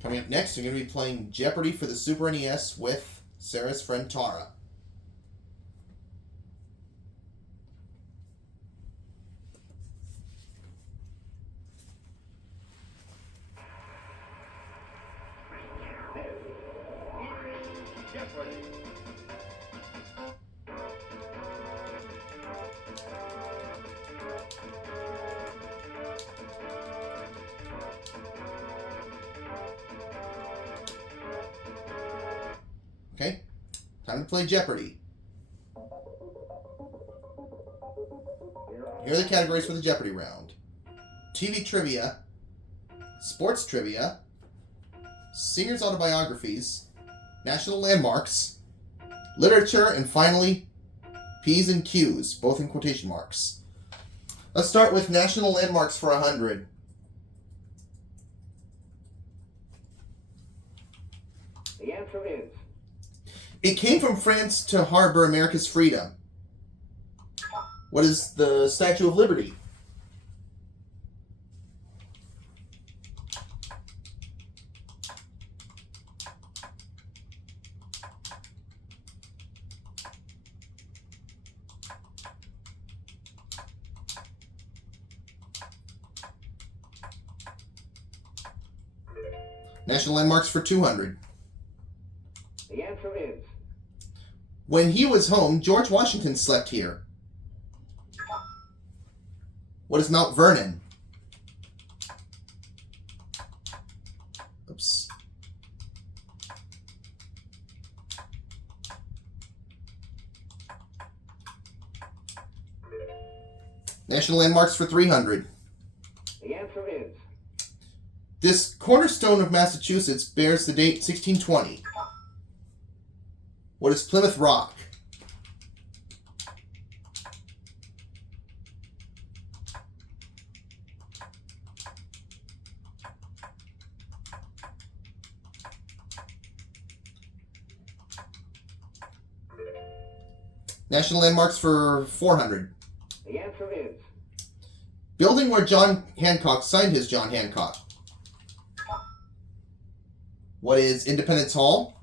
Coming up next, you're going to be playing Jeopardy for the Super NES with Sarah's friend Tara. Jeopardy! Okay, time to play Jeopardy. Here are the categories for the Jeopardy round. TV trivia, sports trivia, singers' autobiographies, national landmarks, literature, and finally, P's and Q's, both in quotation marks. Let's start with national landmarks for 100. The answer is... It came from France to harbor America's freedom. What is the Statue of Liberty? National landmarks for 200. The answer is... When he was home, George Washington slept here. What is Mount Vernon? Oops. National landmarks for 300. The answer is... This cornerstone of Massachusetts bears the date 1620. What is Plymouth Rock? National landmarks for 400. The answer is... Building where John Hancock signed his John Hancock. What is Independence Hall?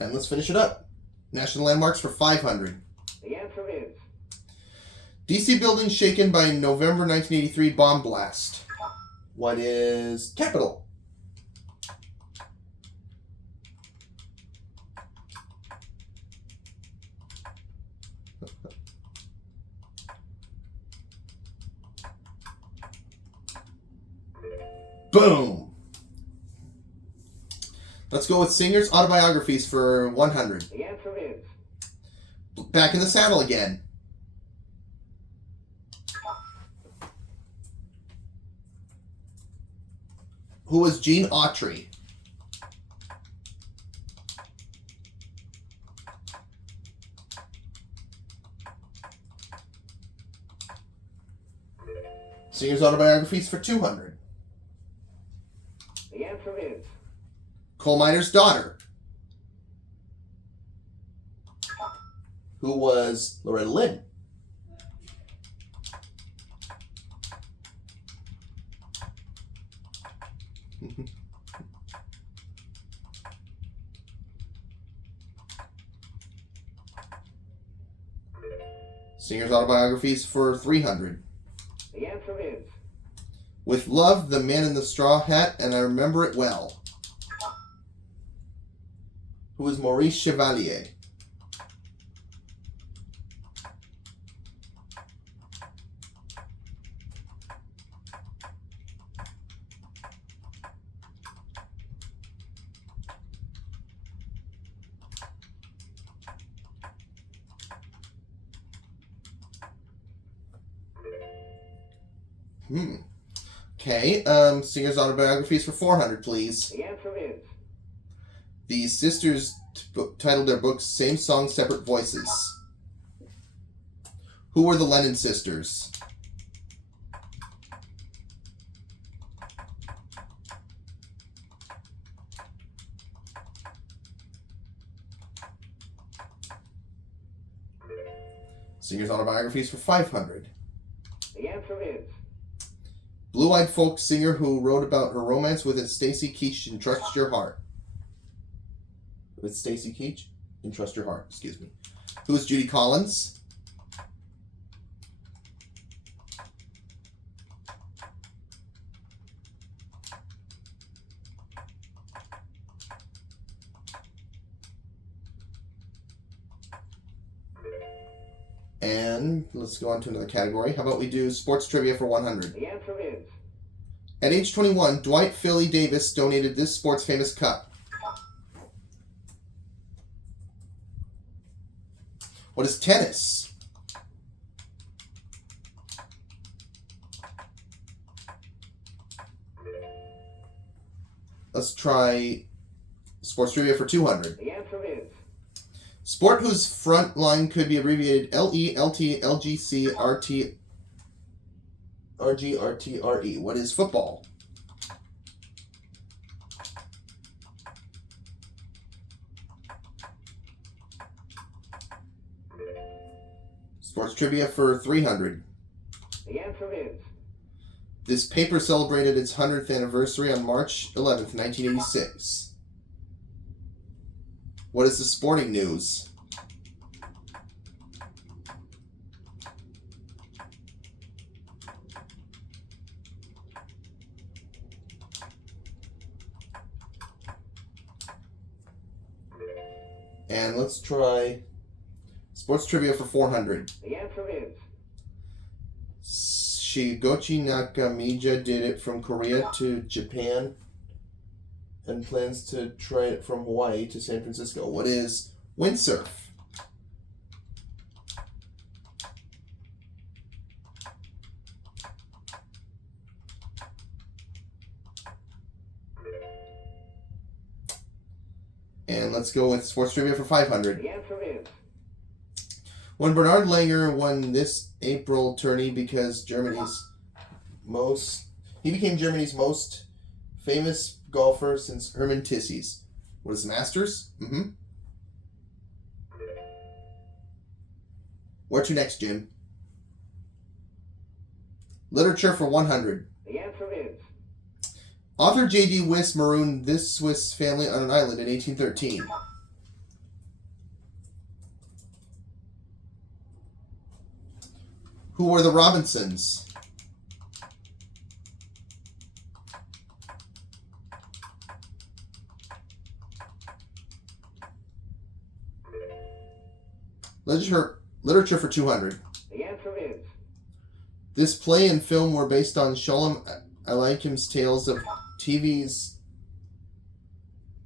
And let's finish it up. National landmarks for 500. The answer is... DC building shaken by November 1983 bomb blast. What is Capitol? Boom! Let's go with singers' autobiographies for 100. The answer is... Back in the Saddle again. Who was Gene Autry? Singers' autobiographies for 200. The answer is... Coal miner's daughter. Who was Loretta Lynn? Singers' autobiographies for 300. The answer is... With Love, The Man in the Straw Hat, and I Remember It Well. Who is Maurice Chevalier? Okay, singers' autobiographies for 400, please. The answer is... The sisters titled their books Same Song, Separate Voices. Who were the Lennon sisters? Singers' autobiographies for 500. The answer is Blue-eyed folk singer who wrote about her romance with Stacy Keach in Trust Your Heart. With Stacy Keach in Trust Your Heart, excuse me. Who's Judy Collins? And let's go on to another category. How about we do sports trivia for 100? the answer is At age 21, Dwight Philly Davis donated this sports famous cup. What is tennis? Let's try sports trivia for 200. the answer is Sport whose front line could be abbreviated LE, LT, LGC, RT, RG, RT, RE. What is football? Sports trivia for 300. the answer is This paper celebrated its 100th anniversary on March 11th, 1986. What is the sporting news? And let's try sports trivia for 400. the answer is Shigechi Nakamija did it from Korea to Japan and plans to try it from Hawaii to San Francisco. What is windsurf? And let's go with sports trivia for 500. the answer is When Bernhard Langer won this April tourney because he became Germany's most famous golfer since Hermann Tisse's. What is the Masters? Where to next, Jim? Literature for 100. the answer is Author J.D. Wyss marooned this Swiss family on an island in 1813. Who were the Robinsons? Literature for 200. the answer is This play and film were based on Sholem Aleicham's tales of TV's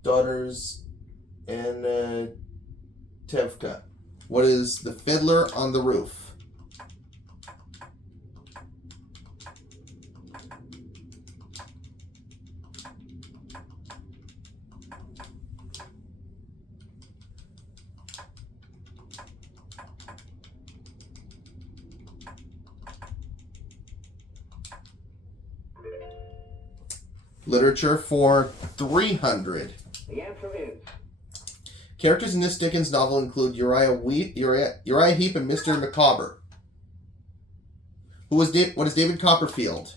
daughters and Tevka. What is The Fiddler on the Roof? Literature for 300. the answer is Characters in this Dickens novel include Uriah Heep and Mr. Micawber. What is David Copperfield?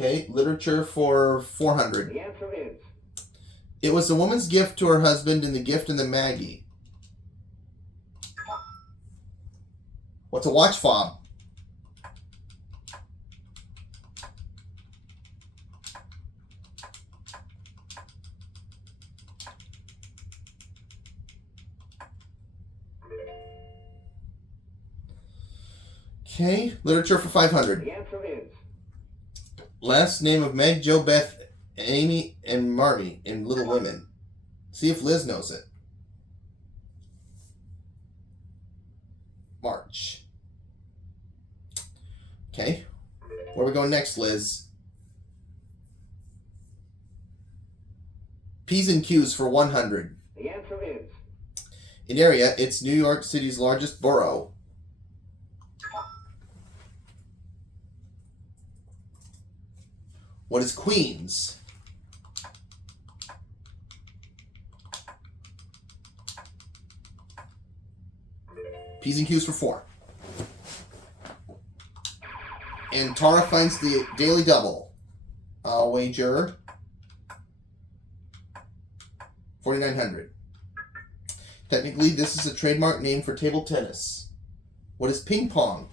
Okay, literature for 400. the answer is It was the woman's gift to her husband in The Gift and the Maggie. What's a watch fob? Okay, literature for 500. the answer is Last name of Meg, Jo, Beth, Amy, and Marmee in Little Women. See if Liz knows it. March. Okay. Where are we going next, Liz? P's and Q's for 100. the answer is In area, it's New York City's largest borough. What is Queens? P's and Q's for 4. And Tara finds the daily double. I'll wager 4,900. Technically, this is a trademark name for table tennis. What is ping pong?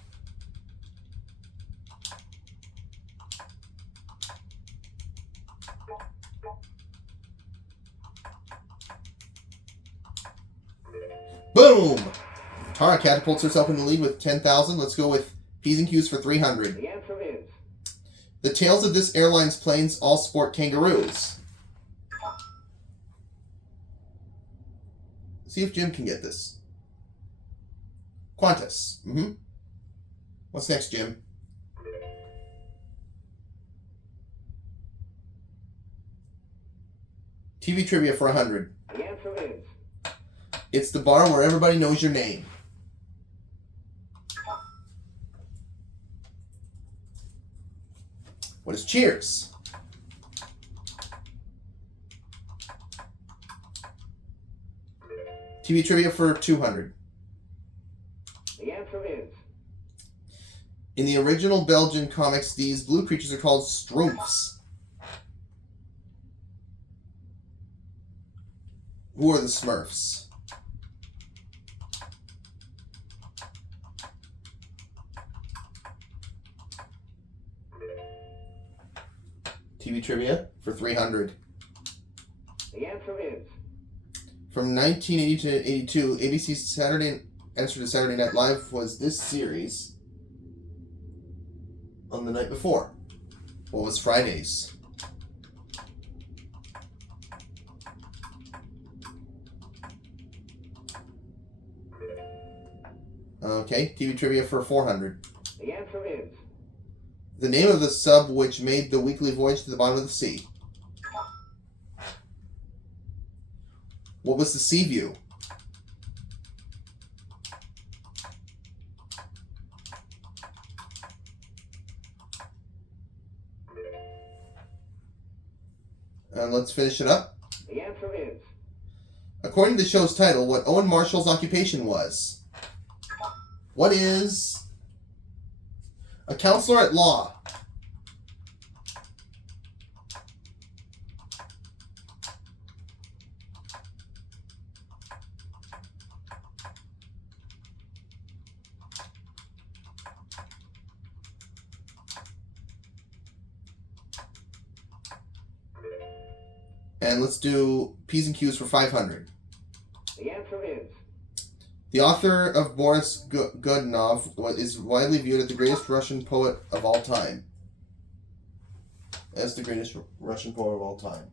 Boom! Tara catapults herself in the lead with 10,000. Let's go with P's and Q's for 300. The answer is The tails of this airline's planes all sport kangaroos. See if Jim can get this. Qantas. What's next, Jim? TV trivia for 100. the answer is It's the bar where everybody knows your name. What is Cheers? TV trivia for 200. the answer is In the original Belgian comics, these blue creatures are called Schtroumpfs. Who are the Smurfs? TV trivia for 300. the answer is From 1980 to 82, ABC's Saturday answer to Saturday Night Live was this series on the night before. What was Fridays? Okay, TV trivia for 400. the answer is The name of the sub which made the weekly voyage to the bottom of the sea. What was the sea view? And let's finish it up. the answer is According to the show's title, what Owen Marshall's occupation was? What is a counselor at law? And let's do P's and Q's for 500. the answer is The author of Boris Godunov is widely viewed as the greatest Russian poet of all time. As the greatest Russian poet of all time.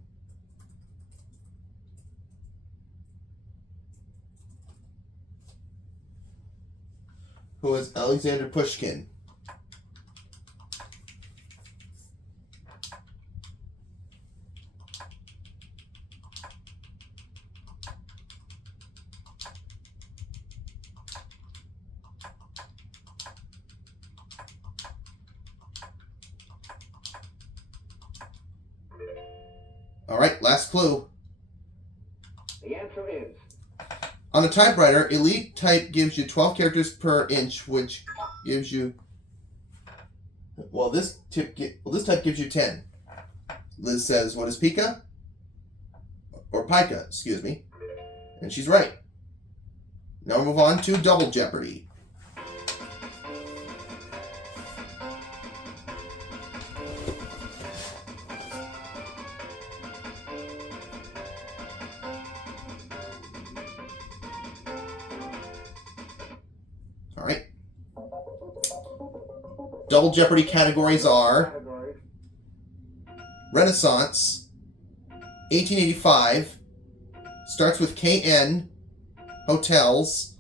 Who is Alexander Pushkin. All right, last clue. the answer is On a typewriter, Elite Type gives you 12 characters per inch, which gives you... Well, this type gives you 10. Liz says, what is Pika? Or Pica, excuse me. And she's right. Now we move on to Double Jeopardy. All right. Double Jeopardy categories are category Renaissance, 1885, starts with KN, hotels,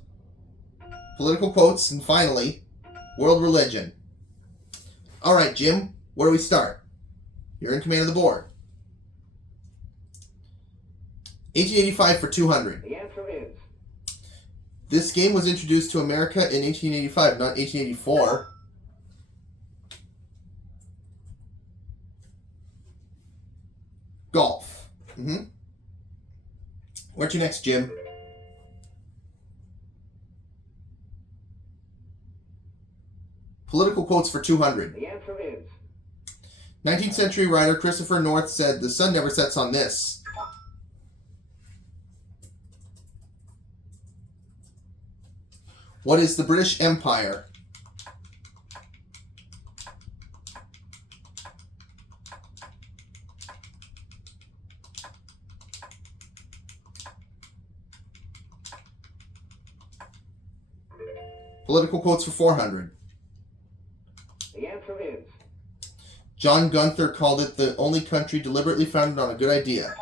political quotes, and finally, world religion. All right, Jim, where do we start? You're in command of the board. 1885 for 200. the answer is This game was introduced to America in 1885, not 1884. Golf. Where to next, Jim? Political quotes for 200. The answer is 19th century writer Christopher North said, "The sun never sets on this." What is the British Empire? Political quotes for 400. the answer is John Gunther called it the only country deliberately founded on a good idea.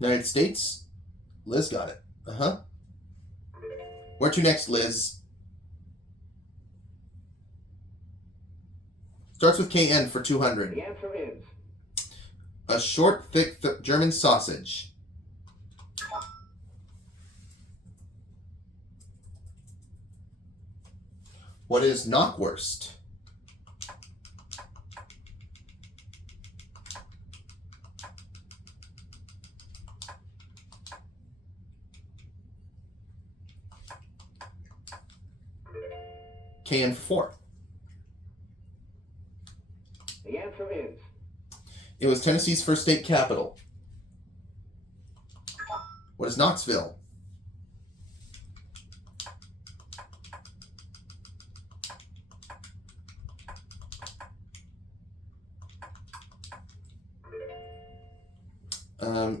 United States? Liz got it. Where to next, Liz? Starts with KN for 200. the answer is A short, thick German sausage. What is knockwurst? KN for 4. the answer is It was Tennessee's first state capital. What is Knoxville?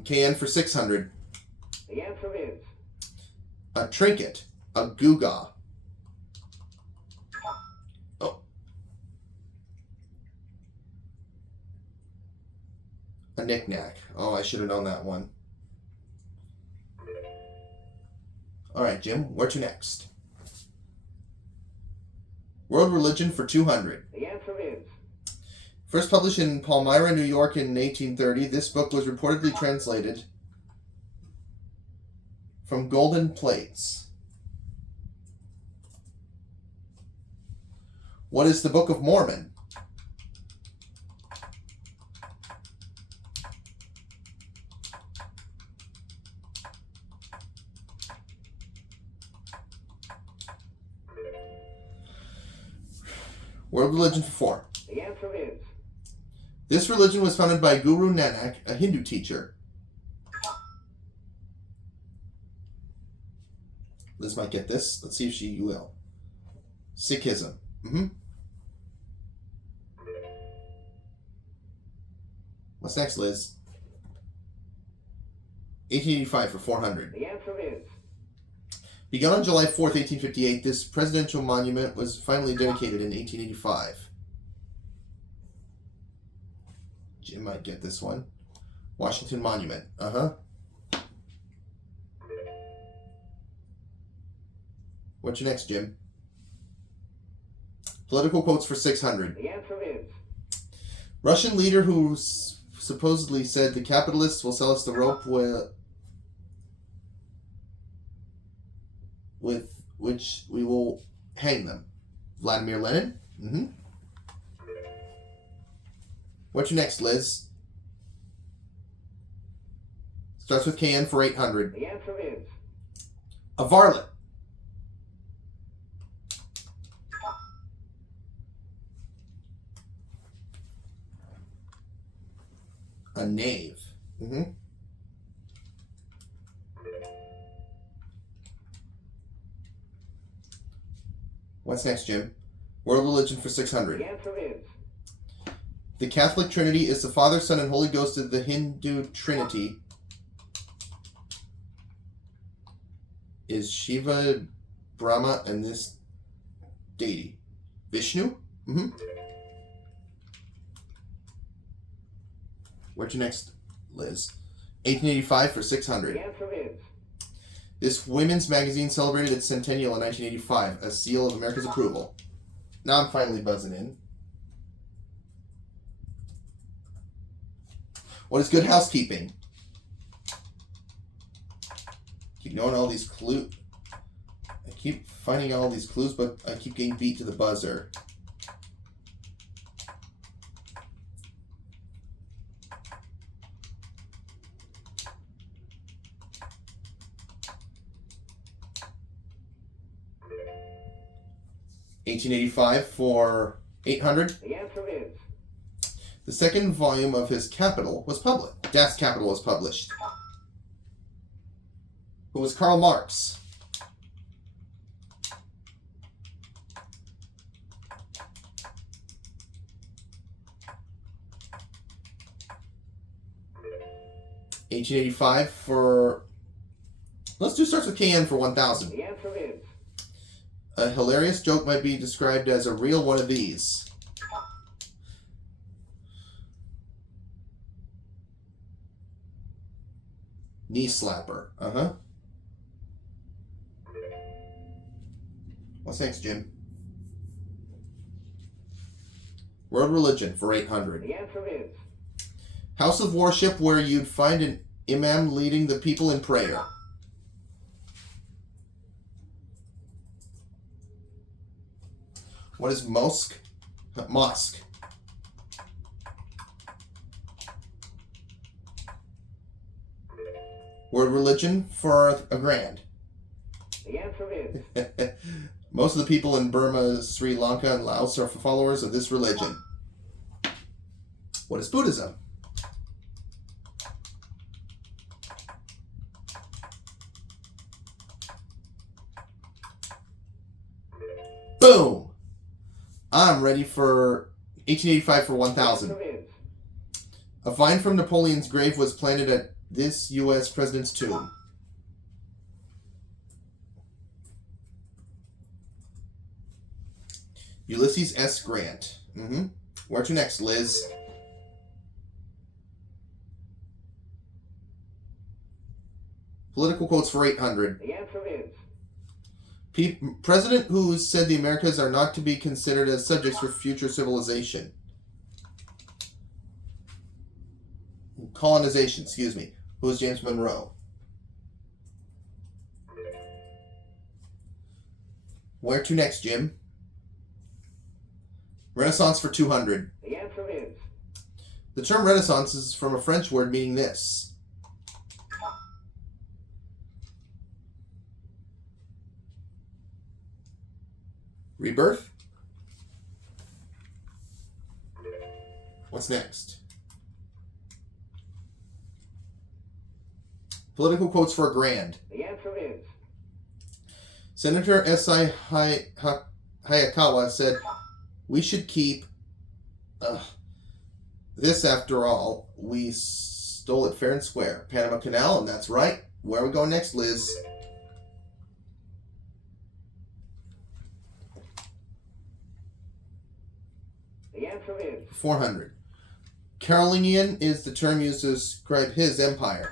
KN for 600. the answer is A trinket. A gewgaw. Oh. A knick-knack. Oh, I should have known that one. Alright, Jim. Where to next? World religion for 200. the answer is First published in Palmyra, New York in 1830, this book was reportedly translated from golden plates. What is the Book of Mormon? World religion for 4. the answer is This religion was founded by Guru Nanak, a Hindu teacher. Liz might get this. Let's see if she will. Sikhism. What's next, Liz? 1885 for 400. the answer is Begun on July 4th, 1858, this presidential monument was finally dedicated in 1885. Jim might get this one. Washington Monument. What's your next, Jim? Political quotes for 600. the answer is Russian leader who supposedly said the capitalists will sell us the rope with which we will hang them. Vladimir Lenin? What's your next, Liz? Starts with KN for 800. the answer is A varlet. A knave. What's next, Jim? World religion for 600. the answer is The Catholic Trinity is the Father, Son, and Holy Ghost of the Hindu Trinity. Is Shiva, Brahma, and this deity. Vishnu? What's your next, Liz? 1885 for 600. the answer is This women's magazine celebrated its centennial in 1985, a seal of America's approval. Now I'm finally buzzing in. What is good housekeeping? knowing all these clues. I keep finding all these clues, but I keep getting beat to the buzzer. $18.85 for 800. The answer is The second volume of his Capital was published. Das Capital was published. Who was Karl Marx? $18.85 for. Let's do starts with KN for 1,000. the answer is A hilarious joke might be described as a real one of these. Knee slapper. Uh-huh. What's next, Jim? World religion for 800. the answer is House of worship where you'd find an imam leading the people in prayer. What is mosque? Mosque. Word religion for a grand. the answer is Most of the people in Burma, Sri Lanka, and Laos are followers of this religion. What is Buddhism? Boom! I'm ready for 1885 for 1,000. answer is A vine from Napoleon's grave was planted at this U.S. president's tomb. Ulysses S. Grant. Where to next, Liz? Political quotes for 800. the answer is President who said the Americas are not to be considered as subjects for future civilization. Colonization, excuse me. Who is James Monroe? Where to next, Jim? Renaissance for 200. the answer is The term Renaissance is from a French word meaning this. Rebirth? What's next? Political quotes for a grand. the answer is Senator S.I. Hayakawa said, "We should keep this after all. We stole it fair and square. Panama Canal," and that's right. Where are we going next, Liz? the answer is 400. Carolingian is the term used to describe his empire.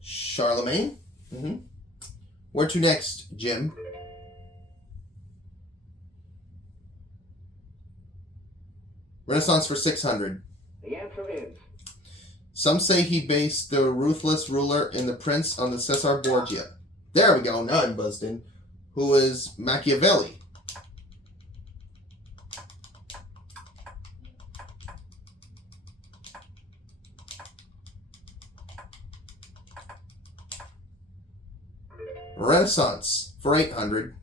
Charlemagne? Where to next, Jim? Renaissance for 600. the answer is Some say he based the ruthless ruler in The Prince on the Caesar Borgia. There we go, now I'm buzzed in. Who is Machiavelli? Renaissance for 800.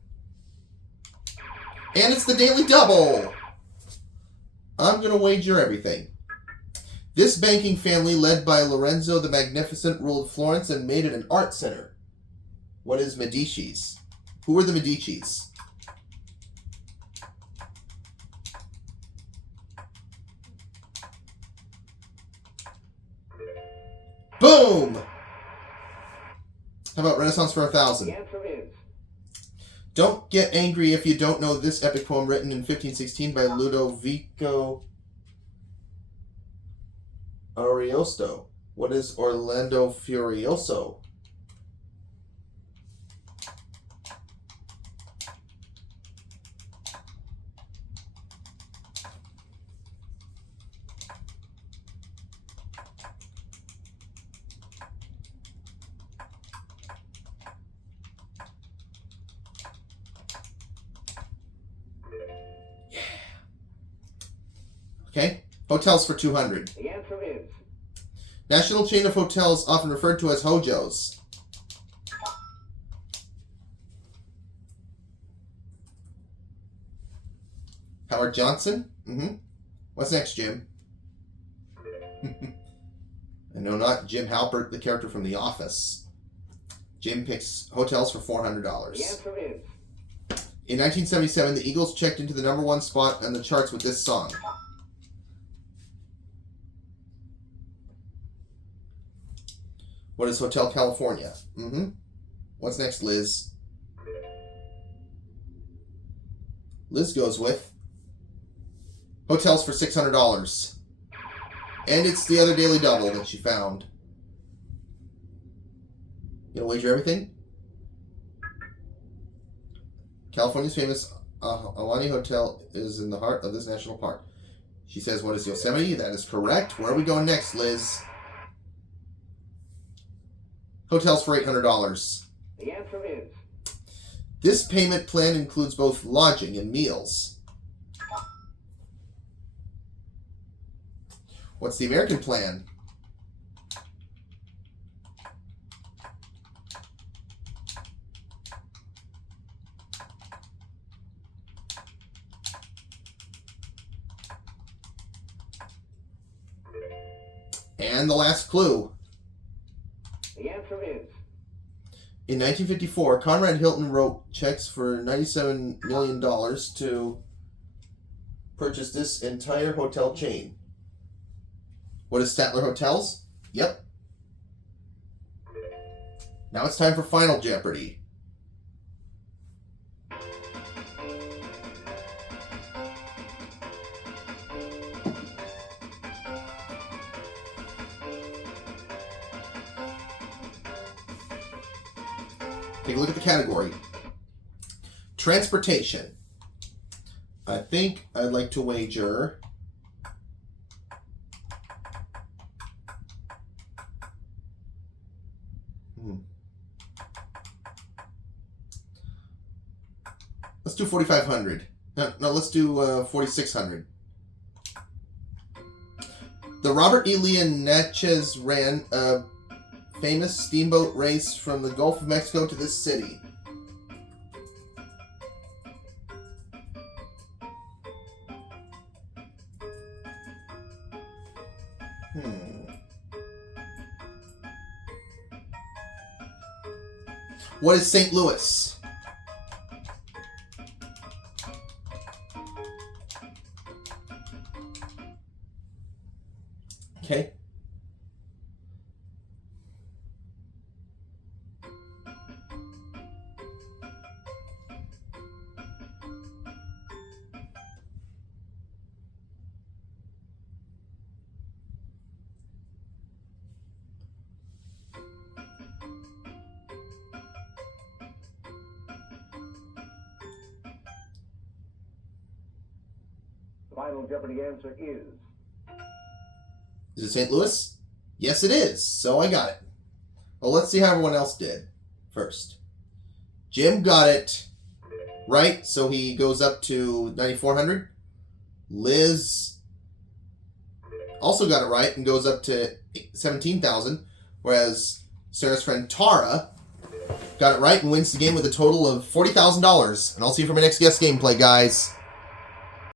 And it's the Daily Double! I'm going to wager everything. This banking family, led by Lorenzo the Magnificent, ruled Florence and made it an art center. What is Medici's? Who were the Medicis? Boom! How about Renaissance for 1,000? the answer is Don't get angry if you don't know this epic poem written in 1516 by Ludovico Ariosto. What is Orlando Furioso? Okay. Hotels for 200. The answer is National chain of hotels often referred to as Hojos. Howard Johnson? Mm-hmm. What's next, Jim? No, not Jim Halpert, the character from The Office. Jim picks hotels for $400. the answer is In 1977, the Eagles checked into the #1 spot on the charts with this song. What is Hotel California? Mm-hmm. What's next, Liz? Liz goes with hotels for $600. And it's the other Daily Double that she found. You gonna wager everything? California's famous Alani Hotel is in the heart of this national park. She says, what is Yosemite? That is correct. Where are we going next, Liz? Hotels for $800. the answer is This payment plan includes both lodging and meals. What's the American plan? And the last clue. the answer is In 1954, Conrad Hilton wrote checks for $97 million to purchase this entire hotel chain. What is Statler Hotels? Yep. Now it's time for Final Jeopardy. Take a look at the category. Transportation. I think I'd like to wager let's do 4,500. No, let's do 4,600. The Robert E. Lee and Natchez ran a famous steamboat race from the Gulf of Mexico to this city. What is St. Louis? Okay. the final Jeopardy answer is Is it St. Louis? Yes, it is. So I got it. Well, let's see how everyone else did first. Jim got it right, so he goes up to 9,400. Liz also got it right and goes up to 17,000, whereas Sarah's friend Tara got it right and wins the game with a total of $40,000. And I'll see you for my next guest gameplay, guys.